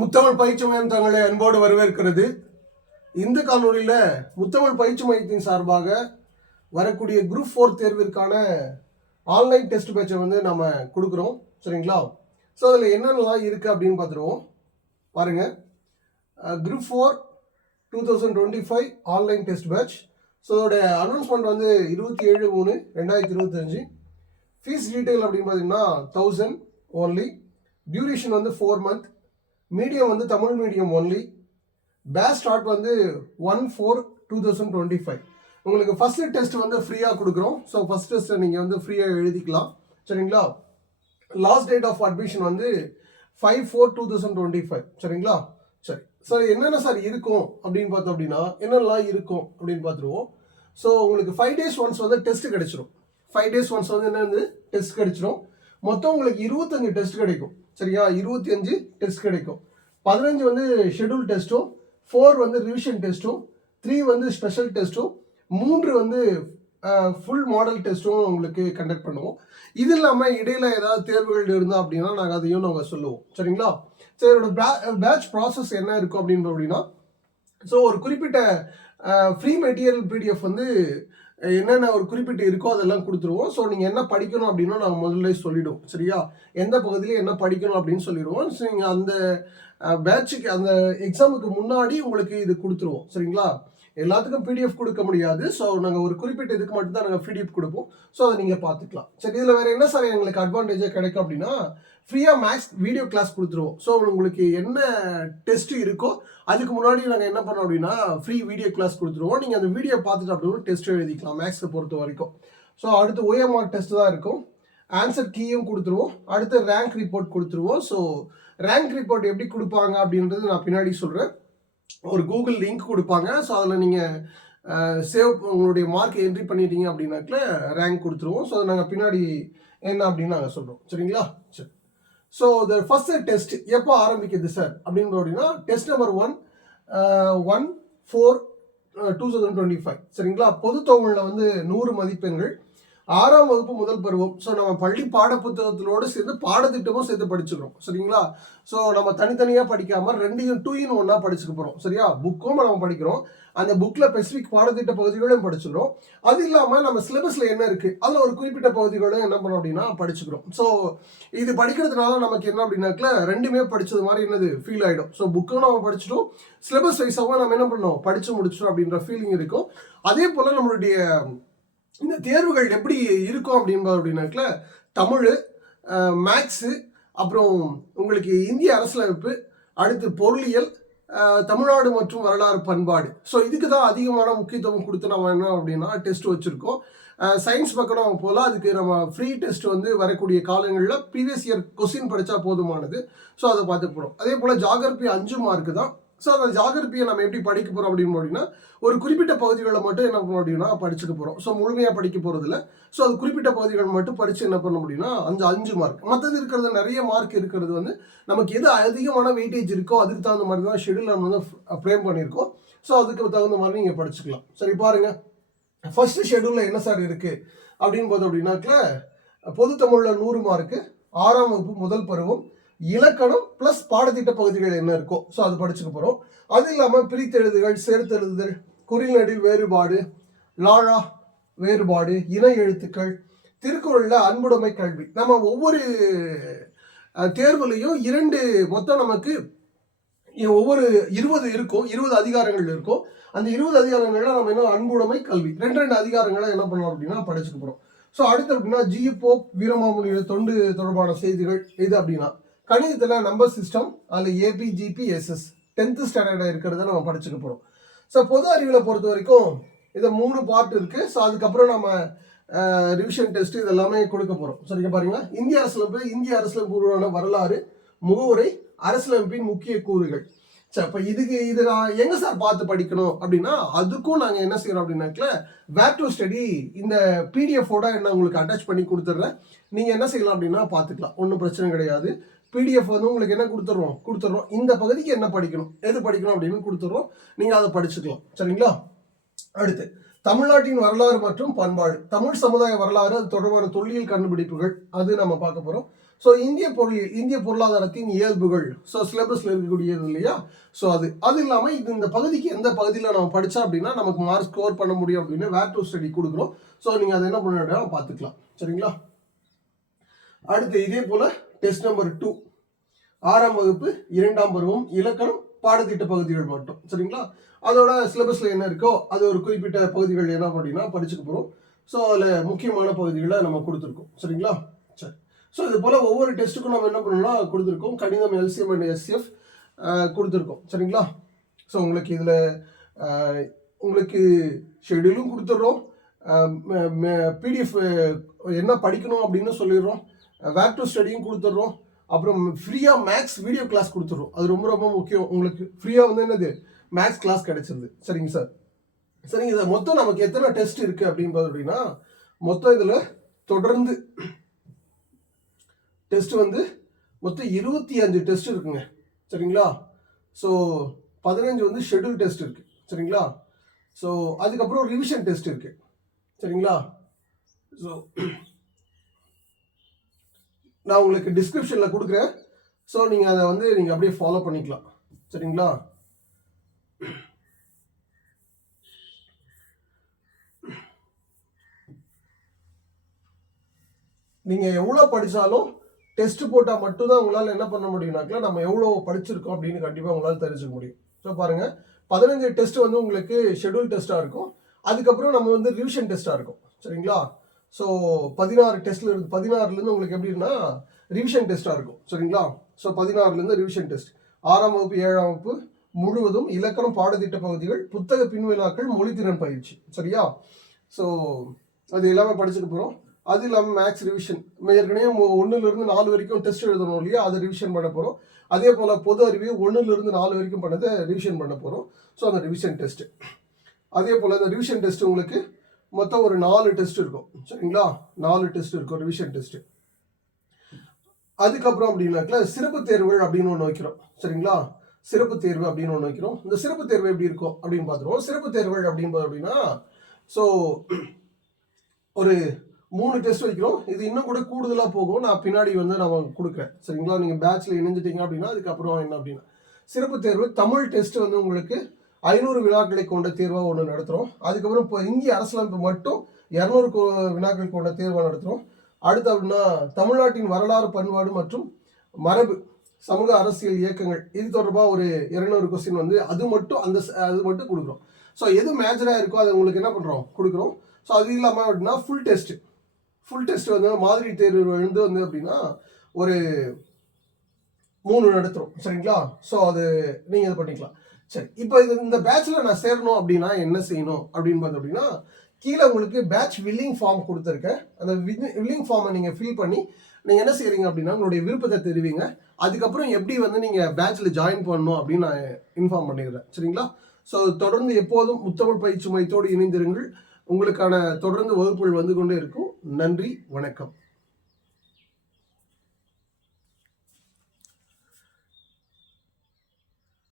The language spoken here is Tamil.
முத்தமிழ் பயிற்சி மையம் தங்களை அன்போடு வரவேற்கிறது. இந்த காணொலியில் முத்தமிழ் பயிற்சி மையத்தின் சார்பாக வரக்கூடிய குரூப் ஃபோர் தேர்விற்கான ஆன்லைன் டெஸ்ட் பேட்சை வந்து நம்ம கொடுக்குறோம். சரிங்களா? ஸோ அதில் என்னென்னலாம் இருக்குது அப்படின்னு பார்த்துருவோம். பாருங்கள் group four two thousand twenty five online test batch. So அதோட அனௌன்ஸ்மெண்ட் வந்து இருபத்தி ஏழு மூணு ரெண்டாயிரத்தி இருபத்தஞ்சு. ஃபீஸ் டீட்டெயில் அப்படின்னு பார்த்தீங்கன்னா தௌசண்ட் ஓன்லி டியூரேஷன் வந்து ஃபோர் மந்த் மீடியம் வந்து Tamil medium only base start வந்து one four two thousand twenty five உங்களுக்கு ஃபஸ்ட்டு டெஸ்ட் வந்து ஃப்ரீயாக கொடுக்குறோம். ஸோ ஃபர்ஸ்ட் டெஸ்ட்டை நீங்கள் வந்து ஃப்ரீயாக எழுதிக்கலாம். சரிங்களா? லாஸ்ட் டேட் ஆஃப் அட்மிஷன் வந்து five four two thousand twenty five சரிங்களா? சரி. சார் என்னென்ன சார் இருக்கும் அப்படின்னு பார்த்தோம் அப்படின்னா என்னென்னலாம் இருக்கும் அப்படின்னு பார்த்துருவோம். ஸோ உங்களுக்கு ஃபைவ் டேஸ் ஒன்ஸ் வந்து டெஸ்ட் கிடைச்சிரும். ஃபைவ் டேஸ் ஒன்ஸ் வந்து என்னது? டெஸ்ட் கிடைச்சிரும். மொத்தம் உங்களுக்கு இருபத்தஞ்சு டெஸ்ட் கிடைக்கும். சரியா? இருபத்தி அஞ்சு டெஸ்ட் கிடைக்கும். பதினஞ்சு வந்து ஷெட்யூல் டெஸ்ட்டும் ஃபோர் வந்து ரிவிஷன் டெஸ்ட்டும் த்ரீ வந்து ஸ்பெஷல் டெஸ்ட்டும் மூன்று வந்து ஃபுல் மாடல் டெஸ்ட்டும் உங்களுக்கு கண்டக்ட் பண்ணுவோம். இது இல்லாமல் இடையில் ஏதாவது தேர்வுகள் இருந்தால் அப்படின்னா நாங்கள் அதையும் நாங்கள் சொல்லுவோம். சரிங்களா? சரி இதோட பேட்ச் ப்ராசஸ் என்ன இருக்கும் அப்படின்னு அப்படின்னா ஸோ ஒரு குறிப்பிட்ட ஃப்ரீ மெட்டீரியல் பிடிஎஃப் வந்து என்னென்ன ஒரு குறிப்பிட்டு இருக்கோ அதெல்லாம் கொடுத்துருவோம். ஸோ நீங்கள் என்ன படிக்கணும் அப்படின்னா நாங்கள் முதல்ல சொல்லிவிடுவோம் சரியா? எந்த பகுதியில் என்ன படிக்கணும் அப்படின்னு சொல்லிடுவோம். ஸோ நீங்கள் அந்த பேட்சுக்கு அந்த எக்ஸாமுக்கு முன்னாடி உங்களுக்கு இது கொடுத்துருவோம். சரிங்களா? எல்லாத்துக்கும் பிடிஎஃப் கொடுக்க முடியாது. ஸோ நாங்கள் ஒரு குறிப்பிட்ட இதுக்கு மட்டும்தான் நாங்கள் பிடிஎஃப் கொடுப்போம். ஸோ அதை நீங்கள் பார்த்துக்கலாம். சரி இதில் வேறு என்ன சார் எங்களுக்கு அட்வான்டேஜாக கிடைக்கும் அப்படின்னா ஃப்ரீயாக மேக்ஸ் வீடியோ கிளாஸ் கொடுத்துருவோம். ஸோ உங்களுக்கு என்ன டெஸ்ட் இருக்கோ அதுக்கு முன்னாடி நாங்கள் என்ன பண்ணோம் அப்படின்னா ஃப்ரீ வீடியோ கிளாஸ் கொடுத்துருவோம். நீங்கள் அந்த வீடியோ பார்த்துட்டு அப்படின்னா டெஸ்ட் எழுதிக்கலாம் மேக்ஸை பொறுத்த வரைக்கும். ஸோ அடுத்து ஓஎம்ஆர் டெஸ்ட் தான் இருக்கும். ஆன்சர் கீயும் கொடுத்துருவோம். அடுத்து ரேங்க் ரிப்போர்ட் கொடுத்துருவோம். ஸோ ரேங்க் ரிப்போர்ட் எப்படி கொடுப்பாங்க அப்படின்றது நான் பின்னாடி சொல்கிறேன் ஒரு கூகுள் லிங்க் கொடுப்பாங்க. ஸோ அதில் நீங்கள் சேவ் உங்களுடைய மார்க் என்ட்ரி பண்ணிட்டீங்க அப்படின்னாக்கல ரேங்க் கொடுத்துருவோம். ஸோ அதை நாங்கள் பின்னாடி என்ன அப்படின்னு நாங்கள் சொல்கிறோம் சரிங்களா? சரி. ஸோ த ஃபர்ஸ்ட் டெஸ்ட் எப்போ ஆரம்பிக்குது சார் அப்படின்னு அப்படின்னா test number one one four two thousand twenty five சரிங்களா? பொது தமிழில் வந்து நூறு மதிப்பெண்கள் ஆறாம் வகுப்பு முதல் பருவம். ஸோ நம்ம பள்ளி பாடப்புத்தகத்திலோடு சேர்ந்து பாடத்திட்டமும் சேர்த்து படிச்சுக்கிறோம். சரிங்களா? ஸோ நம்ம தனித்தனியாக படிக்காமல் ரெண்டையும் டூ இன் ஒன்னாக படிச்சுக்க போகிறோம் சரியா? புக்கும் நம்ம படிக்கிறோம். அந்த புக்கில் ஸ்பெசிஃபிக் பாடத்திட்ட பகுதிகளையும் படிச்சுக்கிறோம். அது இல்லாமல் நம்ம சிலபஸில் என்ன இருக்குது அதில் ஒரு குறிப்பிட்ட பகுதிகளும் என்ன பண்ணோம் அப்படின்னா படிச்சுக்கிறோம். ஸோ இது படிக்கிறதுனால நமக்கு என்ன அப்படின்னாக்கல ரெண்டுமே படித்தது மாதிரி என்னது? ஃபீல் ஆகிடும் ஸோ புக்கும் நம்ம படிச்சிட்டோம். சிலபஸ் வைஸாகவும் நம்ம என்ன பண்ணோம்? படித்து முடிச்சிட்டோம் அப்படின்ற ஃபீலிங் இருக்கும். அதே போல் நம்மளுடைய இந்த தேர்வுகள் எப்படி இருக்கும் அப்படின்பா அப்படின்னாக்கல தமிழ் மேக்ஸு அப்புறம் உங்களுக்கு இந்திய அரசியலமைப்பு அடுத்து பொருளியல் தமிழ்நாடு மற்றும் வரலாறு பண்பாடு. ஸோ இதுக்கு தான் அதிகமான முக்கியத்துவம் கொடுத்து நம்ம என்ன அப்படின்னா டெஸ்ட் வச்சுருக்கோம். சயின்ஸ் பக்கம் நம்ம போகலாம். அதுக்கு நம்ம ஃப்ரீ டெஸ்ட் வந்து வரக்கூடிய காலங்களில் ப்ரீவியஸ் இயர் கொஸ்டின் படித்தா போதுமானது. ஸோ அதை பார்த்து போகிறோம் அதே போல் ஜாகிரபி அஞ்சு மார்க்கு தான். ஸோ அந்த ஜாகிரபியை நம்ம எப்படி படிக்க போகிறோம் அப்படின்னு அப்படின்னா ஒரு குறிப்பிட்ட பகுதிகளை மட்டும் என்ன பண்ண அப்படின்னா படிச்சுக்க போகிறோம் ஸோ முழுமையாக படிக்க போகிறதில்ல ஸோ அது குறிப்பிட்ட பகுதிகள் மட்டும் படித்து என்ன பண்ண முடியும்னா அஞ்சு அஞ்சு மார்க் மற்றது இருக்கிறது நிறைய மார்க் இருக்கிறது வந்து நமக்கு எது அதிகமான வெயிட்டேஜ் இருக்கோ அதுக்கு தகுந்த மாதிரி தான் ஷெடியூல் நம்ம வந்து ஃப்ரேம் பண்ணியிருக்கோம். ஸோ அதுக்கு தகுந்த மாதிரி நீங்கள் படிச்சுக்கலாம். சரி பாருங்கள் ஃபர்ஸ்ட் ஷெடியூலில் என்ன சார் இருக்குது அப்படின்னு பார்த்தோம் அப்படின்னாக்கில் பொது தமிழில் நூறு மார்க்கு ஆறாம் வகுப்பு முதல் பருவம் இலக்கணம் ப்ளஸ் பாடத்திட்ட பகுதிகள் என்ன இருக்கோ ஸோ அது படிச்சுக்க போகிறோம் அது இல்லாமல் பிரித்தெழுதுகள் சேர்த்தெழுதுதல் குறிநடில் வேறுபாடு லாழா வேறுபாடு இன எழுத்துக்கள் திருக்குறளில் அன்புடைமை கல்வி. நம்ம ஒவ்வொரு தேர்வுலையும் இரண்டு மொத்தம் நமக்கு ஒவ்வொரு இருபது இருக்கும் இருபது அதிகாரங்கள் இருக்கும். அந்த இருபது அதிகாரங்கள்ல நம்ம என்ன அன்புடைமை கல்வி. ரெண்டு ரெண்டு அதிகாரங்களை என்ன பண்ணலாம் அப்படின்னா படிச்சுக்க போகிறோம் ஸோ அடுத்து அப்படின்னா ஜி போப் வீரமாமுனியோட தொண்டு தொடர்பான செய்திகள் இது அப்படின்னா கணிதத்தில் நம்பர் சிஸ்டம் அதில் ஏபி ஜிபி எஸ்எஸ் டென்த்து ஸ்டாண்டர்டாக இருக்கிறத நம்ம படிச்சுக்க போகிறோம் ஸோ பொது அறிவியலை பொறுத்த வரைக்கும் இதை மூணு பார்ட் இருக்குது ஸோ அதுக்கப்புறம் நம்ம ரிவிஷன் டெஸ்ட் இது எல்லாமே கொடுக்க போகிறோம் சரிங்க பாருங்க. இந்திய அரசியலமைப்பு இந்திய அரசியலமைப்பு உருவான வரலாறு முகவுரை அரசியலமைப்பின் முக்கிய கூறுகள். சரி இப்போ இதுக்கு இது நான் எங்கே சார் பார்த்து படிக்கணும் அப்படின்னா அதுக்கும் நாங்கள் என்ன செய்கிறோம் அப்படின்னாக்கல வேர் டு ஸ்டடி இந்த பிடிஎஃபோட என்ன உங்களுக்கு அட்டாச் பண்ணி கொடுத்துட்றேன். நீங்கள் என்ன செய்யலாம் அப்படின்னா பார்த்துக்கலாம். ஒன்றும் பிரச்சனை கிடையாது. பிடிஎஃப் வந்து உங்களுக்கு என்ன கொடுத்துட்றோம் கொடுத்துட்றோம் இந்த பகுதிக்கு என்ன படிக்கணும்? எது படிக்கணும் அப்படின்னு கொடுத்துட்றோம் நீங்கள் அதை படிச்சுக்கலாம். சரிங்களா? அடுத்து தமிழ்நாட்டின் வரலாறு மற்றும் பண்பாடு. தமிழ் சமுதாய வரலாறு அது தொடர்பான தொல்லியல் கண்டுபிடிப்புகள் அது நம்ம பார்க்க போகிறோம் ஸோ இந்திய பொருளியல் இந்திய பொருளாதாரத்தின் இயல்புகள். ஸோ சிலபஸில் இருக்கக்கூடியது இல்லையா? ஸோ அது அது இல்லாமல் இது இந்த பகுதிக்கு எந்த பகுதியில் நம்ம படித்தா அப்படின்னா நமக்கு மார்க் ஸ்கோர் பண்ண முடியும் அப்படின்னு வேர் டூ ஸ்டடி கொடுக்குறோம். ஸோ நீங்கள் அதை என்ன பண்ண பார்த்துக்கலாம். சரிங்களா? அடுத்து இதே போல் டெஸ்ட் நம்பர் டூ ஆறாம் வகுப்பு இரண்டாம் பருவம் இலக்கணம் பாடத்திட்ட பகுதிகள் மட்டும். சரிங்களா? அதோட சிலபஸில் என்ன இருக்கோ அது ஒரு குறிப்பிட்ட பகுதிகள் என்ன அப்படின்னா படிச்சுக்க போகிறோம் ஸோ அதில் முக்கியமான பகுதிகளை நம்ம கொடுத்துருக்கோம். சரிங்களா? சரி. ஸோ இது போல் ஒவ்வொரு டெஸ்ட்டுக்கும் நம்ம என்ன பண்ணணும்னா கொடுத்துருக்கோம். கணிதம் எல்சிஎம் அண்ட் எஸ்எஃப் கொடுத்துருக்கோம். சரிங்களா? ஸோ உங்களுக்கு இதில் உங்களுக்கு ஷெடியூலும் கொடுத்துட்றோம். பிடிஎஃப் என்ன படிக்கணும் அப்படின்னு சொல்லிடுறோம். வேர் டு ஸ்டடியும் கொடுத்துட்றோம். அப்புறம் ஃப்ரீயாக மேக்ஸ் வீடியோ கிளாஸ் கொடுத்துட்றோம். அது ரொம்ப ரொம்ப முக்கியம். உங்களுக்கு ஃப்ரீயாக வந்து என்னது? மேக்ஸ் கிளாஸ் கிடைச்சிருது. சரிங்க சார் சரிங்க சார் மொத்தம் நமக்கு எத்தனை டெஸ்ட் இருக்குது அப்படின்னு அப்படின்னா மொத்தம் இதில் தொடர்ந்து டெஸ்ட் வந்து மொத்தம் இருபத்தி அஞ்சு டெஸ்ட் இருக்குங்க. சரிங்களா? ஸோ பதினஞ்சு வந்து ஷெட்யூல் டெஸ்ட் இருக்குது சரிங்களா? ஸோ அதுக்கப்புறம் ரிவிஷன் டெஸ்ட் இருக்குது சரிங்களா? ஸோ நான் உங்களுக்கு டிஸ்கிரிப்ஷனில் கொடுக்குறேன். ஸோ நீங்கள் அதை வந்து நீங்கள் அப்படியே ஃபாலோ பண்ணிக்கலாம். சரிங்களா? நீங்கள் எவ்வளோ படித்தாலும் டெஸ்ட் போட்டால் மட்டும்தான் உங்களால் என்ன பண்ண முடியும்னாக்கா நம்ம எவ்வளோ படிச்சிருக்கோம் அப்படின்னு கண்டிப்பாக உங்களால் தெரிஞ்சுக்க முடியும். ஸோ பாருங்கள் பதினஞ்சு டெஸ்ட் வந்து உங்களுக்கு ஷெட்யூல் டெஸ்ட்டாக இருக்கும். அதுக்கப்புறம் நம்ம வந்து ரிவிஷன் டெஸ்ட்டாக இருக்கும். சரிங்களா? ஸோ பதினாறு டெஸ்ட்ல இருந்து பதினாறுலேருந்து உங்களுக்கு எப்படின்னா ரிவிஷன் டெஸ்ட்டாக இருக்கும். சரிங்களா? ஸோ பதினாறுலேருந்து ரிவிஷன் டெஸ்ட் ஆறாம் வகுப்பு ஏழாம் வகுப்பு முழுவதும் இலக்கணம் பாடத்திட்ட பகுதிகள் புத்தக பின்விழாக்கள் மொழித்திறன் பயிற்சி. சரியா? ஸோ அது எல்லாமே படிச்சுட்டு போகிறோம் அது இல்லாமல் மேக்ஸ் ரிவிஷன் ஏற்கனவே ஒன்றுலேருந்து நாலு வரைக்கும் டெஸ்ட் எழுதணும் இல்லையா? அதை ரிவிஷன் பண்ண போகிறோம் அதே போல் பொது அறிவு ஒன்றுலேருந்து நாலு வரைக்கும் பண்ணதை ரிவிஷன் பண்ண போகிறோம் ஸோ அந்த ரிவிஷன் டெஸ்ட்டு அதே போல் அந்த ரிவிஷன் டெஸ்ட் உங்களுக்கு மொத்தம் ஒரு நாலு டெஸ்ட் இருக்கும். சரிங்களா? நாலு டெஸ்ட் இருக்கும் ரிவிஷன் டெஸ்ட் அதுக்கப்புறம் அப்படின்னாக்கல சிறப்பு தேர்வுகள் அப்படின்னு ஒன்று வைக்கிறோம். சரிங்களா? சிறப்பு தேர்வு அப்படின்னு ஒன்று வைக்கிறோம். இந்த சிறப்பு தேர்வு எப்படி இருக்கும் அப்படின்னு பார்த்துருவோம். சிறப்பு தேர்வுகள் அப்படின்னு அப்படின்னா ஸோ ஒரு மூணு டெஸ்ட் வைக்கிறோம். இது இன்னும் கூட கூடுதலாக போகும். நான் பின்னாடி வந்து நான் கொடுக்குறேன். சரிங்களா? நீங்கள் பேட்சில் இணைஞ்சிட்டீங்க அப்படின்னா அதுக்கப்புறம் என்ன அப்படின்னா சிறப்பு தேர்வு தமிழ் டெஸ்ட் வந்து உங்களுக்கு ஐநூறு வினாக்களை கொண்ட தேர்வாக ஒன்று நடத்துகிறோம் அதுக்கப்புறம் இப்போ இந்திய அரசியலமைப்பு மட்டும் இரநூறு வினாக்கள் கொண்ட தேர்வாக நடத்துகிறோம் அடுத்து அப்படின்னா தமிழ்நாட்டின் வரலாறு பண்பாடு மற்றும் மரபு சமூக அரசியல் இயக்கங்கள். இது தொடர்பாக ஒரு இரநூறு கொஸ்டின் வந்து அது மட்டும் அந்த அது மட்டும் கொடுக்குறோம். ஸோ எது மேஜராக இருக்கோ அதை உங்களுக்கு என்ன பண்ணுறோம் கொடுக்குறோம். ஸோ அது இல்லாமல் அப்படின்னா ஃபுல் டெஸ்ட் ஃபுல் டெஸ்ட் வந்து மாதிரி தேர்வு வந்து வந்து அப்படின்னா ஒரு மூணு நடத்துகிறோம் சரிங்களா? ஸோ அது நீங்கள் இது பண்ணிக்கலாம். சரி இப்போ இது இந்த பேட்சில் நான் சேரணும் அப்படின்னா என்ன செய்யணும் அப்படின்னு பார்த்தோம் அப்படின்னா கீழே உங்களுக்கு பேட்ச் வில்லிங் ஃபார்ம் கொடுத்துருக்கேன். அந்த வில்லிங் ஃபார்மை நீங்கள் ஃபில் பண்ணி நீங்கள் என்ன செய்கிறீங்க அப்படின்னா உங்களுடைய விருப்பத்தை தெரிவிங்க. அதுக்கப்புறம் எப்படி வந்து நீங்கள் பேட்சில் ஜாயின் பண்ணணும் அப்படின்னு நான் இன்ஃபார்ம் பண்ணிடுறேன். சரிங்களா? ஸோ தொடர்ந்து எப்போதும் முத்தமிழ் பயிற்சி மையத்தோடு இணைந்திருங்கள். உங்களுக்கான தொடர்ந்து வகுப்புகள் வந்து கொண்டே இருக்கும். நன்றி வணக்கம்.